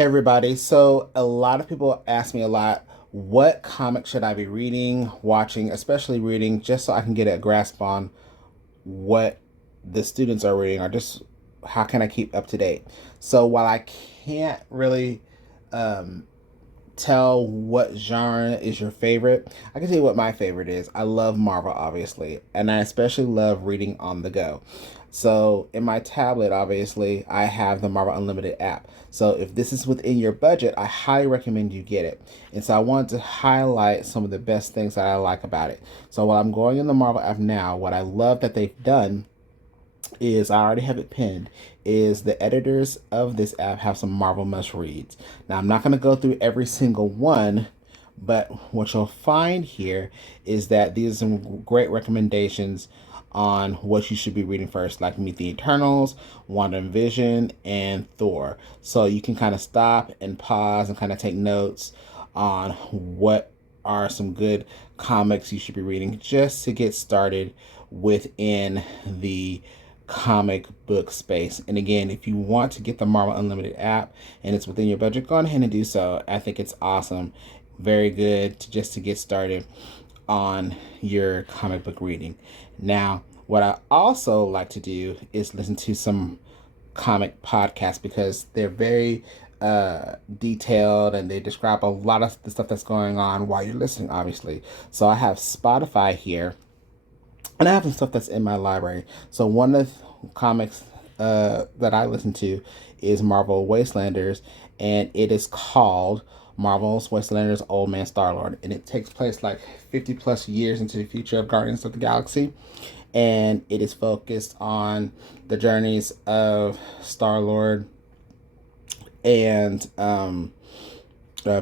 Hey everybody. So a lot of people ask me a lot, what comic should I be reading, watching, especially reading, just so I can get a grasp on what the students are reading or just how can I keep up to date. So while I can't really um, tell what genre is your favorite, I can tell you what my favorite is. I love Marvel, obviously, and I especially love reading on the go. So in my tablet, obviously, I have the Marvel Unlimited app. So if this is within your budget, I highly recommend you get it. And so I want to highlight some of the best things that I like about it. So while I'm going in the Marvel app now, what I love that they've done is I already have it pinned is the editors of this app have some Marvel must reads. Now I'm not going to go through every single one, but what you'll find here is that these are some great recommendations on what you should be reading first, like Meet the Eternals, Wanda and Vision, and Thor. So you can kind of stop and pause and kind of take notes on what are some good comics you should be reading just to get started within the comic book space. And again, if you want to get the Marvel Unlimited app and it's within your budget, go ahead and do so. I think it's awesome. Very good to just to get started on your comic book reading. Now, what I also like to do is listen to some comic podcasts because they're very detailed and they describe a lot of the stuff that's going on while you're listening, obviously. So I have Spotify here and I have some stuff that's in my library. So one of the comics that I listen to is Marvel Wastelanders, and it is called Marvel's Wastelanders Old Man Star Lord, and it takes place like 50 plus years into the future of Guardians of the Galaxy, and it is focused on the journeys of Star Lord and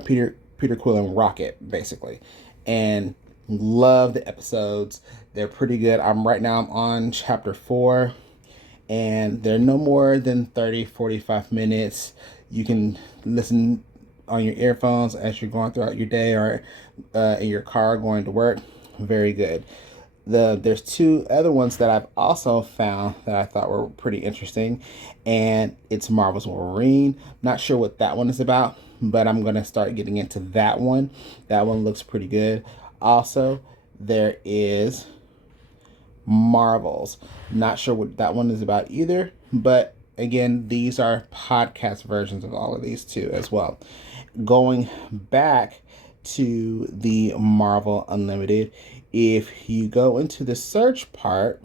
Peter Quill and Rocket, basically, and love the episodes. They're pretty good. I'm on chapter 4, and they're no more than 30-45 minutes. You can listen on your earphones as you're going throughout your day or in your car going to work. Very good. There's two other ones that I've also found that I thought were pretty interesting, and it's Marvel's Wolverine. Not sure what that one is about, but I'm gonna start getting into that one. That one looks pretty good. Also, there is Marvels. Not sure what that one is about either, but again, these are podcast versions of all of these too as well. Going back to the Marvel Unlimited, if you go into the search part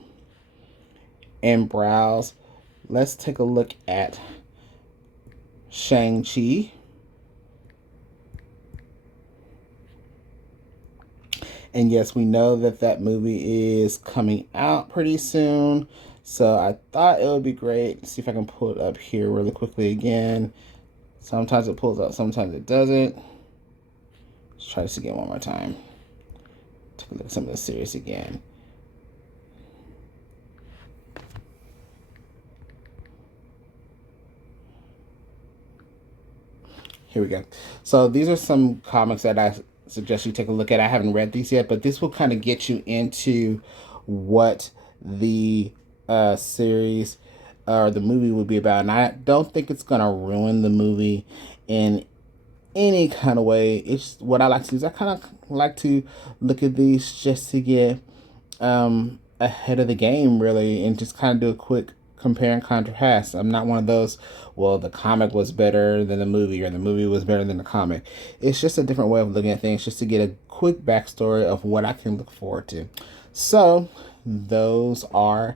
and browse, let's take a look at Shang-Chi. And yes, we know that that movie is coming out pretty soon. So I thought it would be great. See if I can pull it up here really quickly again. Sometimes it pulls up, sometimes it doesn't. Let's try this again one more time. Take a look at some of the series again. Here we go. So these are some comics that I suggest you take a look at. I haven't read these yet, but this will kind of get you into what the series or the movie would be about. And I don't think it's gonna ruin the movie in any kind of way. It's what I like to do is I kind of like to look at these just to get ahead of the game, really, and just kind of do a quick compare and contrast. I'm not one of those, well, the comic was better than the movie or the movie was better than the comic. It's just a different way of looking at things, just to get a quick backstory of what I can look forward to. So, those are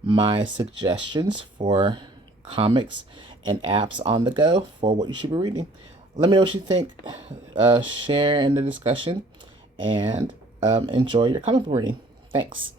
my suggestions for comics and apps on the go for what you should be reading. Let me know what you think. Share in the discussion and enjoy your comic book reading. Thanks.